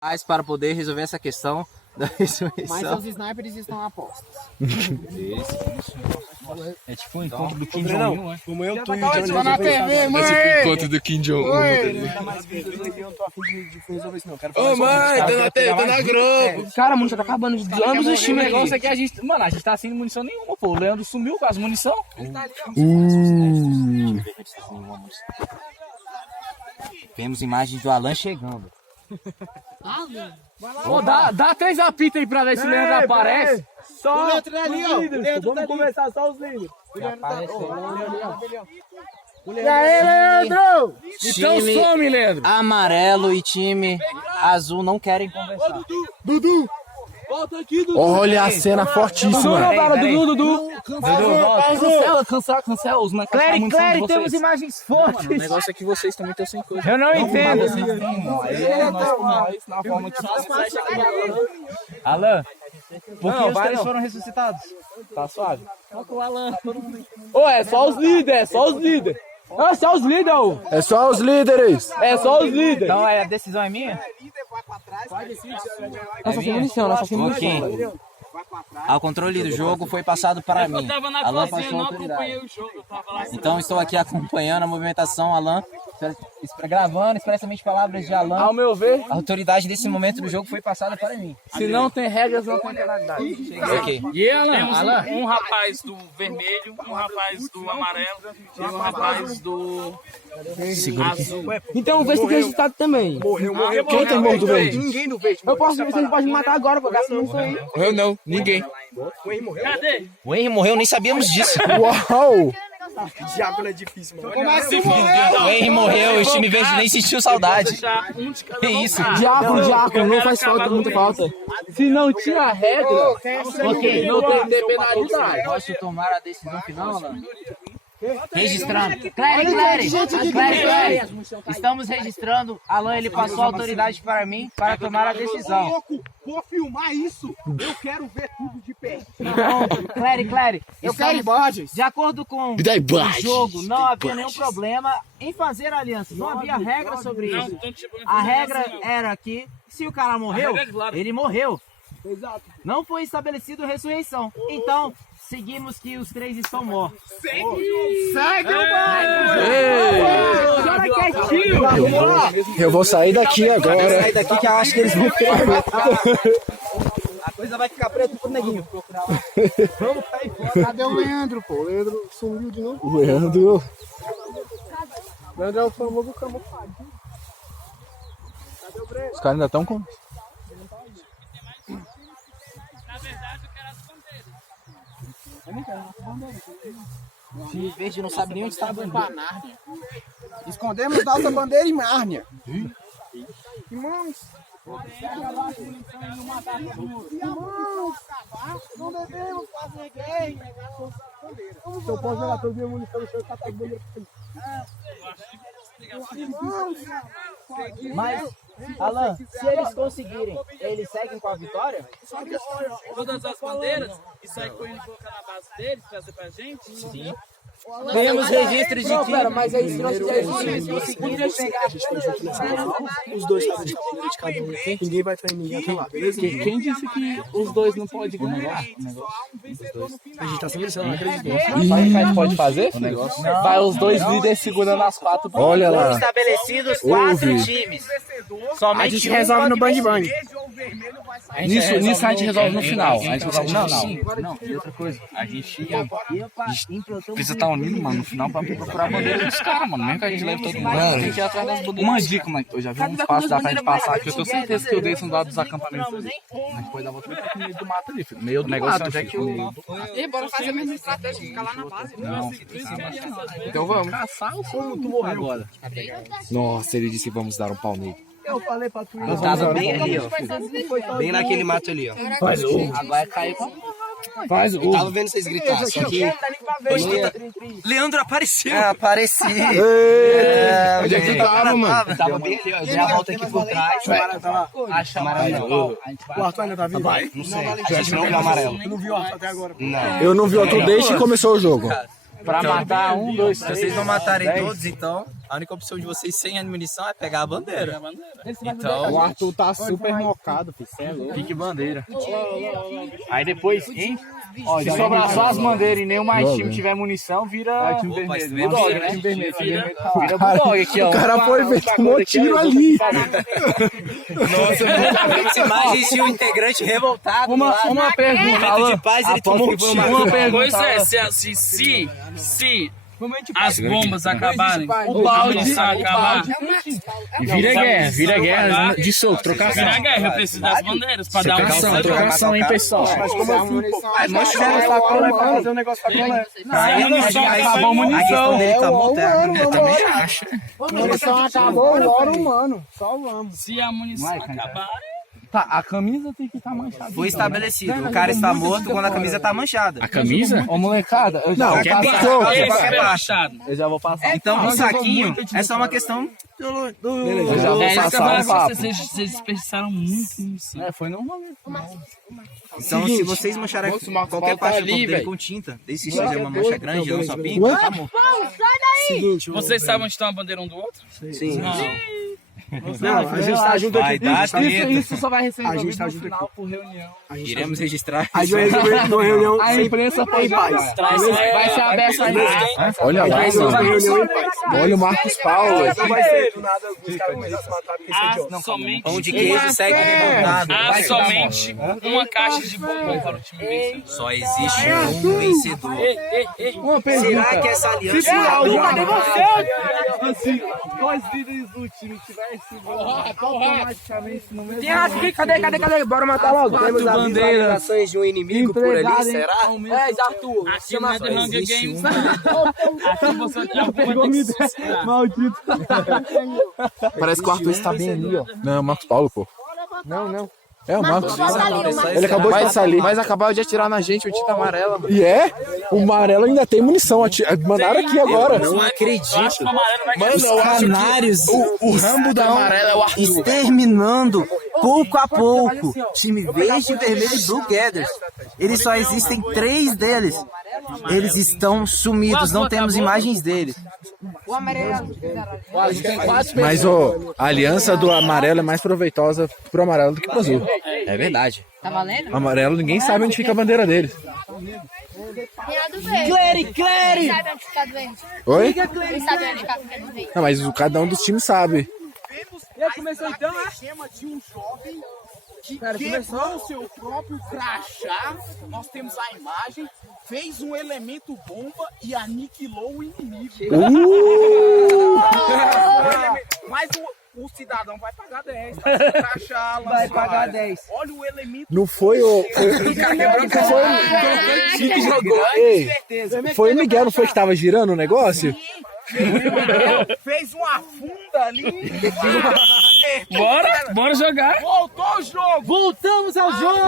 Mas para poder resolver essa questão da ressurreição. Mas os snipers estão apostos. É tipo um encontro do Kim Jong-un, né? Como eu tô Tá na TV, mãe! encontro do Kim Jong-un. Eu tô afim de resolver isso não. Quero Ô mãe, tá na TV, tá na Globo. Cara, a munição tá acabando de ambos os times. O negócio é que a gente... Mano, a gente tá sem munição nenhuma, pô. O Leandro sumiu com as munição. Vemos imagens do Alan chegando. Pô, dá 3 apitos aí pra ver se o Leandro aparece. Só O Leandro ali, ó. os líderes. Vamos começar só os líderes. E aí, Leandro? Então Time some, Leandro. amarelo e time azul não querem conversar. Olha a cena fortíssima. Dudu. Cancela. Os moleques caçaram a munição de vocês. temos imagens fortes. O negócio é que vocês também estão sem coisa. Eu não entendo. Nós, na forma que vocês Alan, por que os três foram ressuscitados? Tá suave. Ô, é só os líderes, é só os líderes. É só os líderes, ô. É só os líderes. É só os líderes. Então a decisão é minha? Nossa, sem munição, nossa, sem Ok. munição. Ao controle do jogo foi passado para mim. Alan passou a autoridade. Então estou aqui acompanhando a movimentação, Alan. Gravando expressamente palavras de Alan. Ao meu ver, A autoridade desse momento do jogo foi passada para mim. se não tem regras, não tem penalidade. Ok. E Alan? Alan? Um rapaz do vermelho, um rapaz do amarelo e um rapaz do azul. Então vê se tem resultado também. Quem tem morto verde? Ninguém do verde. Eu posso ver se vocês podem me matar agora, vou gastar munição aí. Eu não, ninguém. Cadê? O Henry morreu, nem sabíamos disso. Uau! Diabo é difícil, mano. O Henry morreu e o time verde nem sentiu saudade. Deixar um de cada Que isso? Diabo, não faz falta, muita falta. Se não tinha regra, Ok. não tem que ter penalidade. Posso tomar a decisão final, Alan? Registrando. Clary. Estamos registrando. Alan, ele passou a autoridade para mim para tomar a decisão. Vou filmar isso. Eu quero ver tudo de perto. Clary. Eu quero imagens. De acordo com Me dá o imagens, jogo, não havia nenhum problema em fazer alianças. Não havia regra sobre isso. A regra era que se o cara morreu, ele morreu. Não foi estabelecido ressurreição. Então, seguimos que os 3 estão mortos. Segue o Eu vou sair daqui agora. Sai daqui que eu acho que eles vão querer matar. A coisa vai ficar preta pro neguinho. Cadê o Leandro, pô? O Leandro sumiu de novo. O Leandro. O Leandro é o famoso camuflado. Os caras ainda estão com. O time verde não sabe nem onde está a bandeira. Escondemos nossa bandeira em Nárnia. Irmãos, não devemos fazer guerra. Eu posso levar toda a minha munição no chão e catar a bandeira. Mas, Alan, se eles conseguirem, eles seguem com a vitória? Todas as bandeiras e sai com ele colocar na base deles, trazer pra gente. Sim. Temos registros de time. Mas aí se nós fizermos Eles conseguiram pegar os dois lados de cada um, ninguém vai trair ninguém até lá, beleza? Quem disse que os dois não podem ganhar? A gente tá sem isso, eu não acredito. Sabe o que a gente pode fazer? Vai os dois líderes segurando as 4. Olha Foram lá. estabelecidos 4 Ouve. times. A Somente gente um resolve no pode bang vencer. bang. Nisso a gente resolve no final. A gente resolve no final. Não, e outra coisa. A gente Implantou precisa estar unido, mano, no final pra procurar a bandeira dos caras, mano. Mesmo que a gente leve todo mundo, a gente ir atrás das bandeiras. Uma dica, mano, eu já vi um espaço da frente passar aqui. Eu tenho certeza que eu dei no lado dos acampamentos ali. A gente pode dar outra vez no meio do mato ali, filho. Meio do mato, onde é que eu... E bora fazer a mesma estratégia, ficar lá na base. Não, Então vamos. caçar o como tu morreu agora. Nossa, ele disse que vamos dar um pau nele. Eu falei pra tu. Eu tava bem ali, ó. Bem naquele mato ali, ó. Agora caiu com Faz o. Tava vendo vocês gritar, só que... Leandro apareceu. Apareci. Onde é que tava, mano? Tava bem ali, ó. Dei a volta aqui por trás. Acha amarelo. O Arthur ainda tá vivo? Não sei. A gente não viu amarelo. Eu não vi o Arthur até agora. Eu não vi outro desde que começou o jogo. Pra matar 1, 2, Se 3. vocês não matarem todos, então. a única opção de vocês sem munição é pegar a bandeira. Então, O Arthur tá super mocado, filho. Cê é louco. pique bandeira. Aí depois, hein? Ó, se sobrar só as bandeiras e nenhum mais time tiver munição, vira time Opa, vermelho. esse Bulldog, vermelho, né? time Vermelho, vira- vira Bulldog aqui, ó. O cara foi ver, tomou tiro ali. Essa imagem de um integrante revoltado. Uma pergunta, Momento de paz, ele tomou um tiro. uma pergunta. Pois é, se as bombas acabarem, O balde, a munição acabar, vira guerra de soco, trocação. vira guerra, eu preciso das bandeiras pra dar um Trocação, hein, pessoal. Mas como assim, pô? Nós tivemos sacola pra fazer um negócio pra comer. Se a munição acabar, Acabou a munição. Munição acabou, bora um mano. Só vamos. se a munição acabar, Tá, a camisa tem que estar manchada. Foi estabelecido. O cara está morto quando a camisa está manchada. A camisa? Ô, molecada, eu já vou quer passar. passar? esse é baixado. Eu já vou passar. Então, o saquinho é só uma questão do... Eu já vou É isso que eu passar um falo papo. pra vocês desperdiçaram muito munição. É, foi normal. Então, se vocês mancharem qualquer parte do corpo dele com tinta, desde que seja uma mancha grande, não só pinga, tá bom. Vocês sabem onde está a bandeira um do outro? Sim. Não. Não, a gente tá junto Vai aqui. dar treta. Isso só vai receber A gente tá no junto final por reunião. Iremos registrar. A gente vai resolver numa reunião A imprensa em paz. vai ser aberta aí. Olha lá, A gente vai resolver uma reunião em paz. olha o Marcos Paulo. Não vai ser do nada os caras começam a se matar porque Há esse idiota. somente, Pão de queijo segue revoltado. há somente uma caixa de bombom para o time vencer. Só existe um vencedor. Uma Será que essa aliança... Assim, dois líderes do time tivessem automaticamente no mesmo. Cadê? Bora matar logo. Temos bandeiras de um inimigo por ali, será? Arthur. Aqui no The Hunger existe Games, um. aqui você tem a bomba de suicidar. Maldito. Parece que o Arthur está bem ali, ó. Não, é o Marcos Paulo, pô. Não. É o Marcos. Ele Ele acabou de passar ali. Mas acabaram de atirar na gente, o tinta amarela, mano. E é? O amarelo ainda tem munição. Mandaram aqui agora. Não acredito. O amarelo vai Os canários O Rambo da amarela é o Arthur. exterminando pouco a pouco. Time verde e vermelho do Gathers. Eles só existem 3 deles. Eles estão sumidos, não temos imagens deles. Mas, ó, a aliança do amarelo é mais proveitosa pro amarelo do que pro azul. É verdade. Tá valendo? O amarelo, ninguém sabe onde fica a bandeira deles. Clary! Sabe onde fica doente? Oi? Ele sabe onde fica doente. Não, mas cada um dos times sabe. Começou então, né? Esquema de um jovem que quebrou o seu próprio crachá. Nós temos a imagem. Fez um elemento bomba e aniquilou o inimigo. Mas o cidadão vai pagar 10. Tá? O crachá, vai pagar 10. Olha o elemento. Não foi o. Foi o Miguel, não foi que tava girando o negócio? Fez uma funda ali. Bora jogar. Voltou o jogo. Voltamos ao jogo!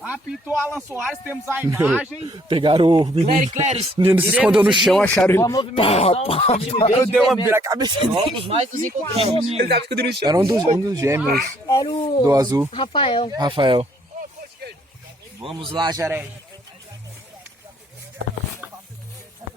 Apitou Alan Soares, temos a imagem. Pegaram o menino. O menino se escondeu no chão, acharam ele. Eu dei uma na cabeça dele. Nós nos encontramos. Era um dos gêmeos Era o do azul, Rafael. Rafael. Vamos lá, Jaré.